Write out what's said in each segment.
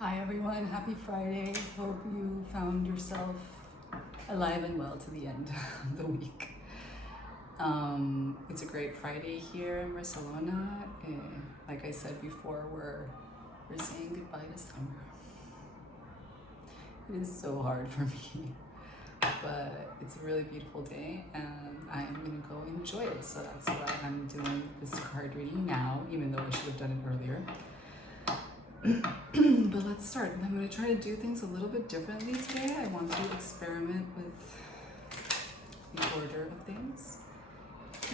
Hi everyone, happy Friday. Hope you found yourself alive and well to the end of the week. It's a great Friday here in Barcelona. Like I said before, we're saying goodbye to summer. It is so hard for me, but it's a really beautiful day and I'm gonna go enjoy it. So that's why I'm doing this card reading now, even though I should have done it earlier. But let's start. I'm going to try to do things a little bit differently today. I want to experiment with the order of things.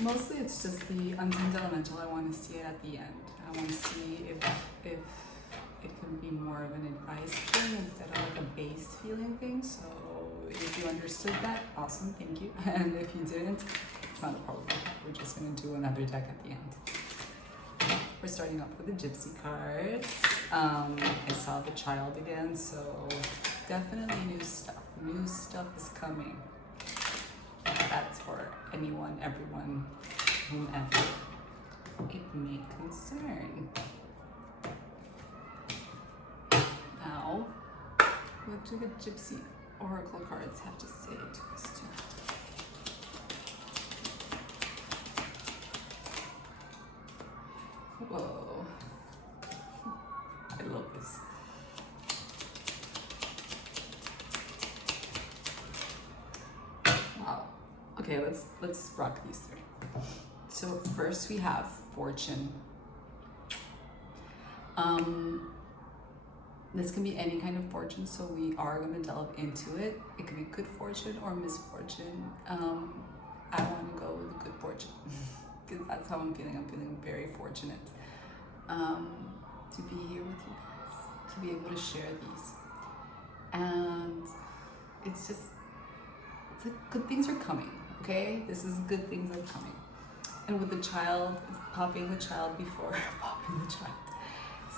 Mostly it's just the untamed elemental. I want to see it at the end. I want to see if it can be more of an advice thing instead of like a base feeling thing. So if you understood that, awesome, thank you. And if you didn't, it's not a problem. We're just going to do another deck at the end. We're starting off with the Gypsy cards. I saw the child again, so definitely new stuff. New stuff is coming. That's for anyone, everyone, whomever it may concern. Now, what do the Gypsy Oracle cards have to say to us tonight? Whoa. I love this. Wow. Okay, let's rock these three. So first we have fortune. This can be any kind of fortune, so we are going to delve into it. It could be good fortune or misfortune. I want to go with the good fortune because that's how I'm feeling. I'm feeling very fortunate to be here with you guys, to be able to share these. And it's like good things are coming, okay? This is good things are coming. And with the child, popping the child before,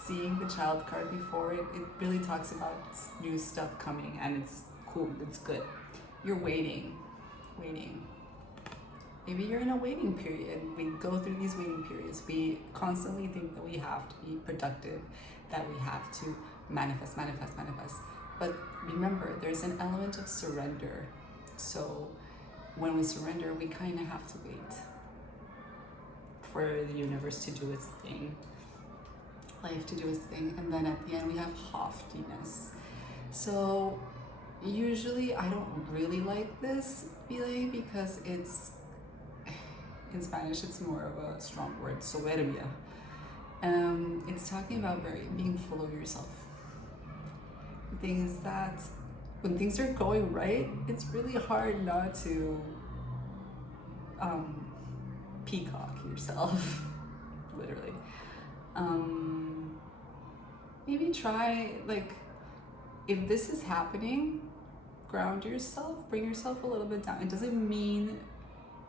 seeing the child card before it really talks about new stuff coming, and it's cool, it's good. You're waiting. Maybe you're in a waiting period. We go through these waiting periods. We constantly think that we have to be productive, that we have to manifest. But remember, there's an element of surrender. So when we surrender, we kind of have to wait for the universe to do its thing, life to do its thing, and then at the end we have hoftiness. So usually I don't really like this feeling because it's, in Spanish it's more of a strong word, soberbia. It's talking about being full of yourself. Things that when things are going right, it's really hard not to peacock yourself, literally. Maybe try, like, if this is happening, ground yourself, bring yourself a little bit down. It doesn't mean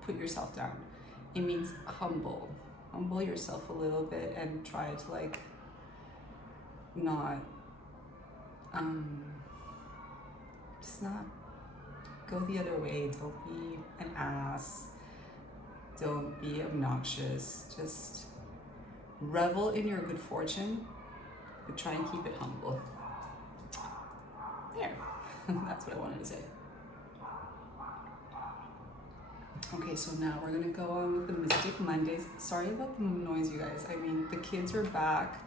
put yourself down. It means humble yourself a little bit and try to like not just not go the other way. Don't be an ass, don't be obnoxious, just revel in your good fortune, but try and keep it humble. There. That's what I wanted to say. Okay, so now we're gonna go on with the Mystic Mondays. Sorry about the noise, you guys. I mean, the kids are back,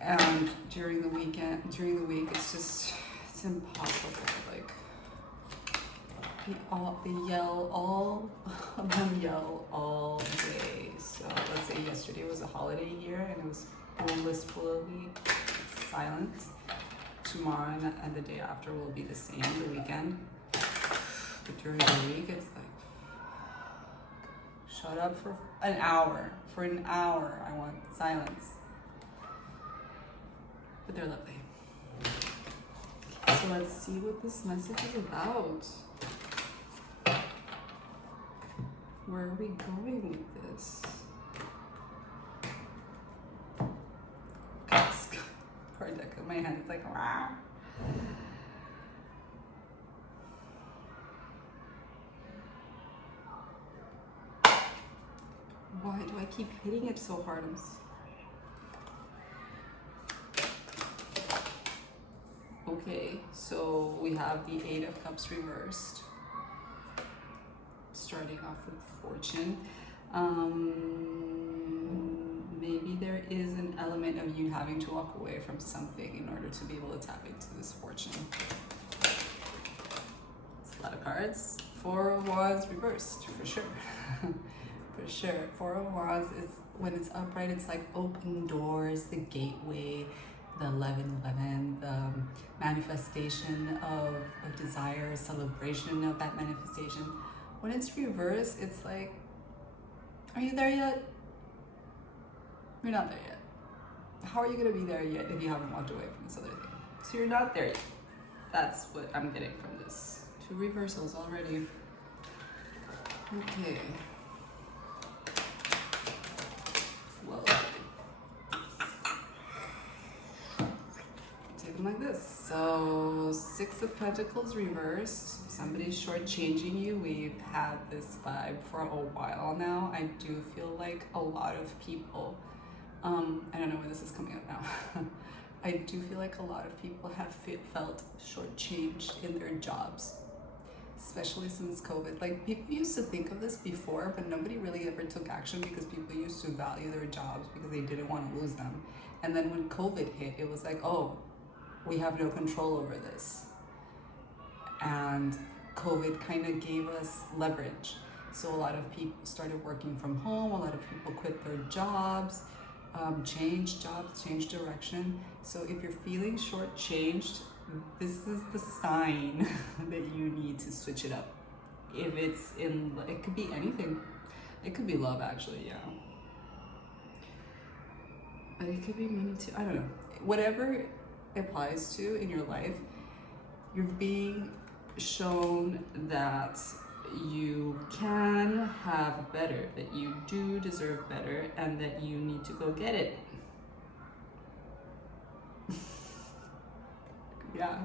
and during the week, it's impossible. Like, they yell, all of them yell all day. So let's say yesterday was a holiday here, and it was blissfully silent. Tomorrow and the day after will be the same, the weekend. But during the week, it's like, shut up for an hour. For an hour, I want silence. But they're lovely. So let's see what this message is about. Where are we going with this? Card deck in my hand, it's like, wow. Why do I keep hitting it so hard? I'm sorry. Okay, so we have the Eight of Cups reversed. Starting off with Fortune. Maybe there is an element of you having to walk away from something in order to be able to tap into this fortune. It's a lot of cards. Four of Wands reversed, for sure. For sure. Four of Wands is, when it's upright, it's like open doors, the gateway, the 11-11, the manifestation of a desire, celebration of that manifestation. When it's reversed, it's like, are you there yet? You're not there yet. How are you going to be there yet if you haven't walked away from this other thing? So you're not there yet. That's what I'm getting from this. Two reversals already. Okay. Well, take them like this. So, Six of Pentacles reversed. Somebody's shortchanging you. We've had this vibe for a while now. I do feel like a lot of people, I don't know where this is coming up now. I do feel like a lot of people have felt shortchanged in their jobs, especially since COVID. Like, people used to think of this before, but nobody really ever took action because people used to value their jobs because they didn't want to lose them. And then when COVID hit, it was like, oh, we have no control over this. And COVID kind of gave us leverage. So a lot of people started working from home, a lot of people quit their jobs, changed jobs, changed direction. So if you're feeling shortchanged, this is the sign that you need to switch it up. If it's in, it could be anything. It could be love, actually, yeah. But it could be money too, I don't know. Whatever applies to in your life, you're being shown that you can have better, that you do deserve better, and that you need to go get it. Yeah,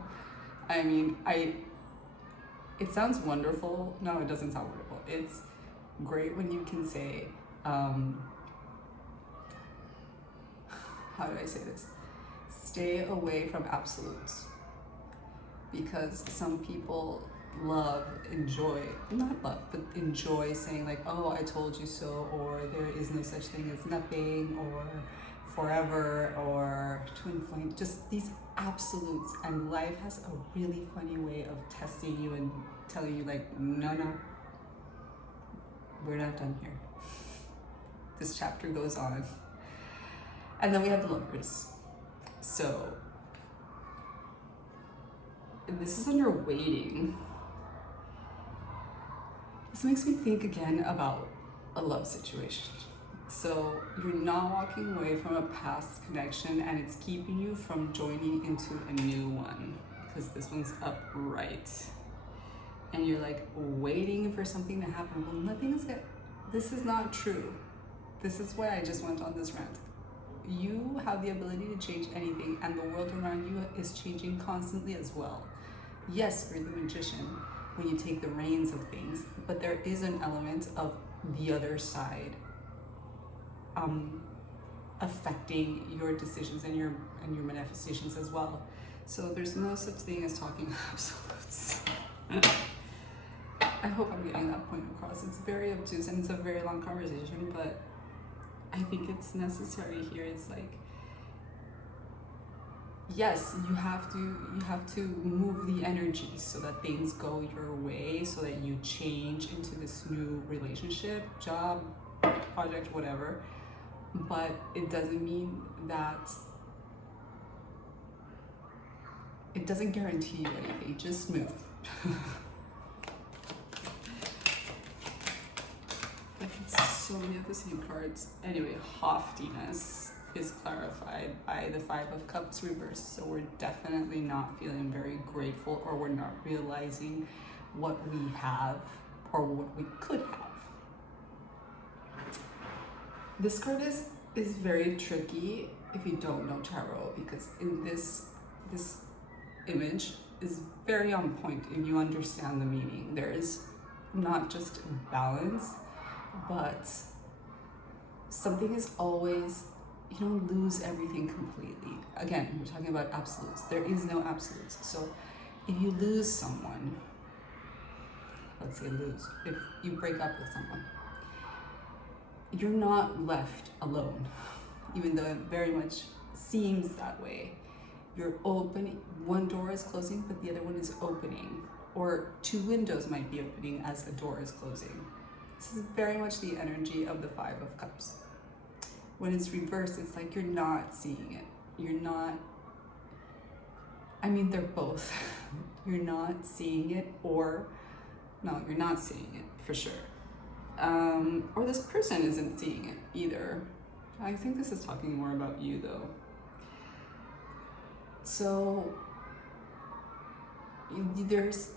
I mean, it sounds wonderful. No, it doesn't sound wonderful. It's great when you can say, how do I say this? Stay away from absolutes. Because some people enjoy saying like, oh, I told you so, or there is no such thing as nothing, or forever, or twin flame, just these absolutes. And life has a really funny way of testing you and telling you like, no, we're not done here. This chapter goes on. And then we have the Lovers. So this is under waiting. This makes me think again about a love situation. So you're not walking away from a past connection and it's keeping you from joining into a new one because this one's upright. And you're like waiting for something to happen. Well, nothing is good. This is not true. This is why I just went on this rant. You have the ability to change anything, and the world around you is changing constantly as well. Yes, you're the magician when you take the reins of things, but there is an element of the other side affecting your decisions and your manifestations as well. So there's no such thing as talking absolutes. I hope I'm getting that point across. It's very obtuse and it's a very long conversation, but I think it's necessary here. It's like, yes, you have to move the energy so that things go your way, so that you change into this new relationship, job, project, whatever. But it doesn't mean that, it doesn't guarantee you anything. Just move. So many of the same cards. Anyway, haughtiness is clarified by the Five of Cups reversed. So we're definitely not feeling very grateful, or we're not realizing what we have or what we could have. This card is very tricky if you don't know tarot, because in this image is very on point if you understand the meaning. There is not just balance, but something is always you don't lose everything completely. Again, we're talking about absolutes. There is no absolutes. So if you lose someone, let's say lose, if you break up with someone, you're not left alone, even though it very much seems that way. You're opening, one door is closing, but the other one is opening, or two windows might be opening as a door is closing. This is very much the energy of the Five of Cups. When it's reversed, it's like you're not seeing it. You're not, I mean, they're both. You're not seeing it, or no, you're not seeing it for sure. Or this person isn't seeing it either. I think this is talking more about you though. So there's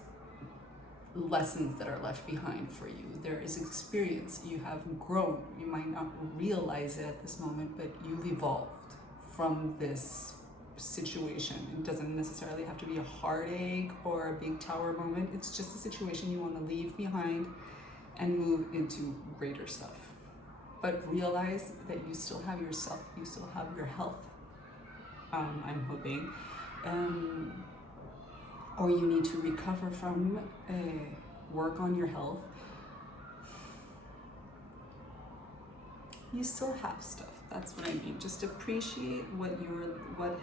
lessons that are left behind for you. There is experience. You have grown. You might not realize it at this moment, but you've evolved from this situation. It doesn't necessarily have to be a heartache or a big tower moment. It's just a situation you want to leave behind and move into greater stuff. But realize that you still have yourself, you still have your health, I'm hoping. Or you need to recover from, work on your health. You still have stuff, that's what I mean. Just appreciate what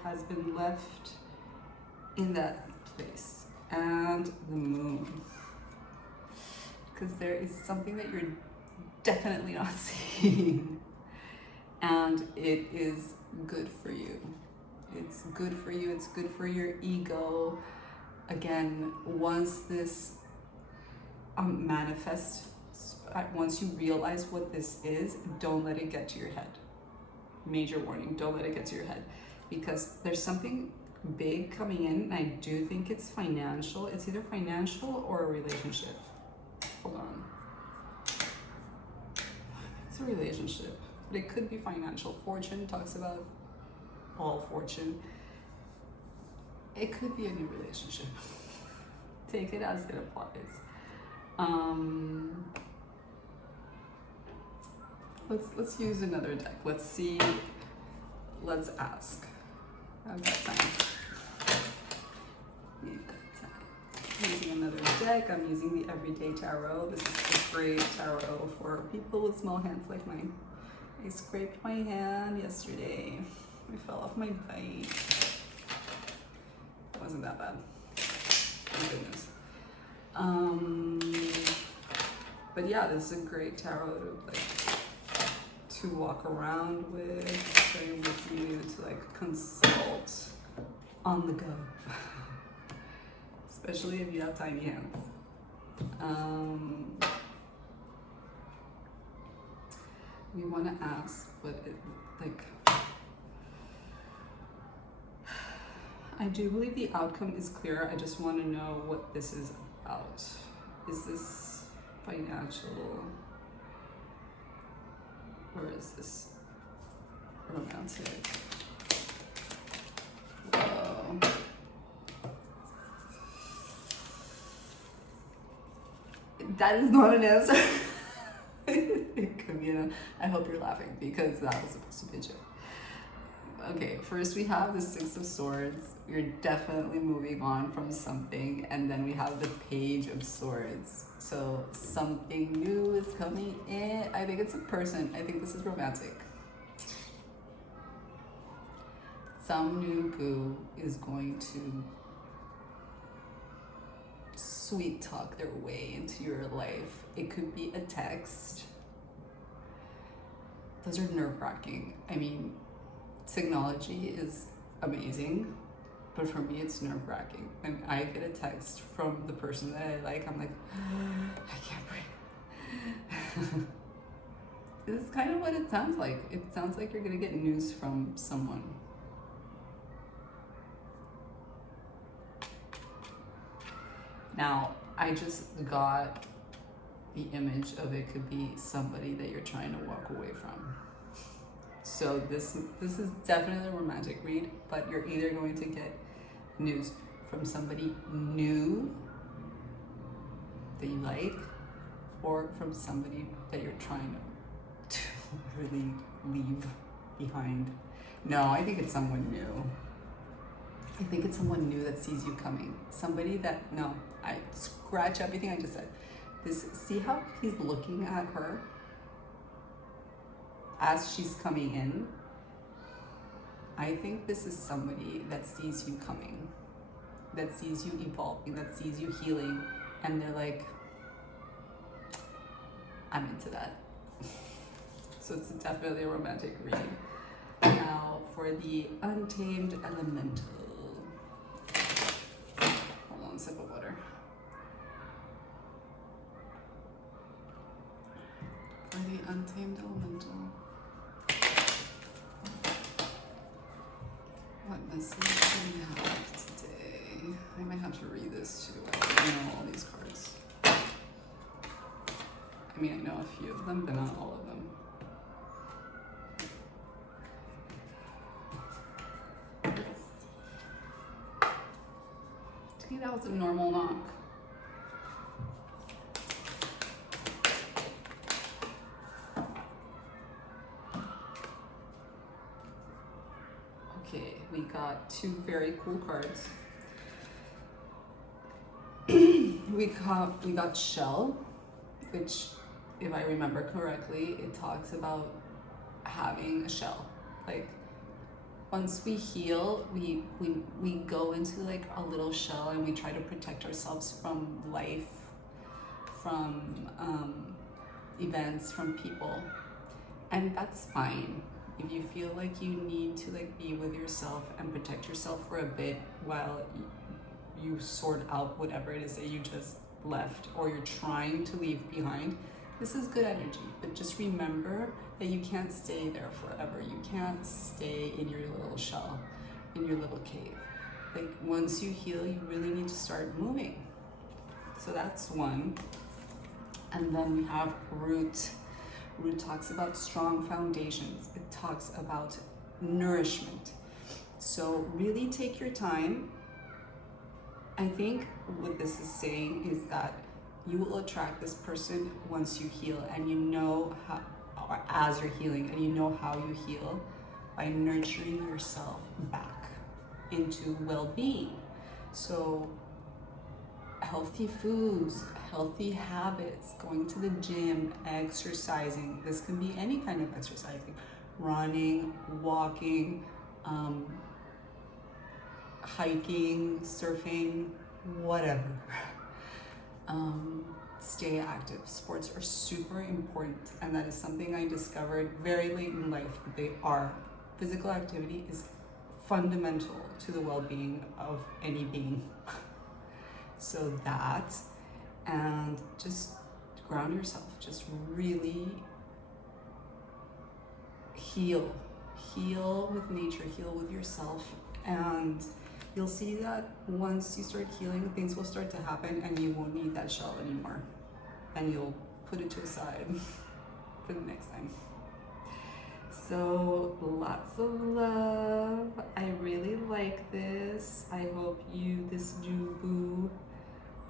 has been left in that place. And the moon. Because there is something that you're definitely not seeing, and it is good for you. It's good for you, it's good for your ego. Again, once this manifests, once you realize what this is, don't let it get to your head. Major warning, don't let it get to your head, because there's something big coming in, and I do think it's financial. It's either financial or a relationship. Hold on. It's a relationship, but it could be financial. Fortune talks about all fortune. It could be a new relationship. Take it as it applies. Let's use another deck. Let's see. Let's ask. I've got time. Using another deck. I'm using the Everyday Tarot. This is a great tarot for people with small hands like mine. I scraped my hand yesterday. I fell off my bike. It wasn't that bad. Thank goodness. But yeah, this is a great tarot to walk around with, sharing with you, to consult on the go. Especially if you have tiny hands. We want to ask what it, I do believe the outcome is clear. I just want to know what this is about. Is this financial? Or is this romantic? Whoa. That is not an answer. It could be I hope you're laughing, because that was supposed to be a joke. Okay, first we have the Six of Swords. You're definitely moving on from something, and then we have the Page of Swords. So something new is coming in. I think it's a person. I think this is romantic. Some new boo is going to sweet talk their way into your life. It could be a text. Those are nerve-wracking. I mean, technology is amazing, but for me it's nerve-wracking. When I get a text from the person that I like, I'm like, I can't breathe. This is kind of what it sounds like. It sounds like you're gonna get news from someone. Now, I just got the image of it could be somebody that you're trying to walk away from. So this is definitely a romantic read, but you're either going to get news from somebody new that you like, or from somebody that you're trying to really leave. behind. No, I think it's someone new. I think it's someone new that sees you coming. Somebody that, no, I scratch everything I just said. See how he's looking at her as she's coming in? I think this is somebody that sees you coming, that sees you evolving, that sees you healing, and they're like, I'm into that. So it's definitely a romantic reading. Now for the Untamed Elemental. Hold on, a sip of water. For the Untamed Elemental. What message do we have today? I might have to read this too. I don't know all these cards. I mean, I know a few of them, but not all of them. To me, that was a normal knock. Okay, we got two very cool cards. we got Shell, which, if I remember correctly, it talks about having a shell. Like, once we heal, we go into like a little shell and we try to protect ourselves from life, from events, from people. And that's fine. If you feel like you need to like be with yourself and protect yourself for a bit while you sort out whatever it is that you just left or you're trying to leave behind, this is good energy. But just remember that you can't stay there forever. You can't stay in your little shell, in your little cave. Like, once you heal, you really need to start moving. So that's one. And then we have Root. Root talks about strong foundations. It talks about nourishment. So really take your time. I think what this is saying is that you will attract this person once you heal, and you know how, or as you're healing, and you know how you heal by nurturing yourself back into well-being. So healthy foods, healthy habits, going to the gym, exercising. This can be any kind of exercising, running, walking, hiking, surfing, whatever. Stay active. Sports are super important, and that is something I discovered very late in life. They are. Physical activity is fundamental to the well-being of any being. So that, and just ground yourself, just really heal with nature, heal with yourself, and you'll see that once you start healing, things will start to happen and you won't need that shell anymore, and you'll put it to the side for the next time. So lots of love. I really like this. I hope this Jubu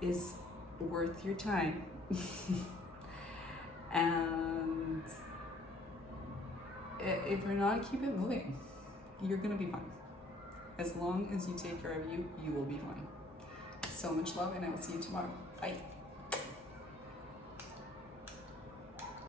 is worth your time. And if you're not, keep it moving. You're gonna be fine. As long as you take care of you, you will be fine. So much love, and I will see you tomorrow. Bye.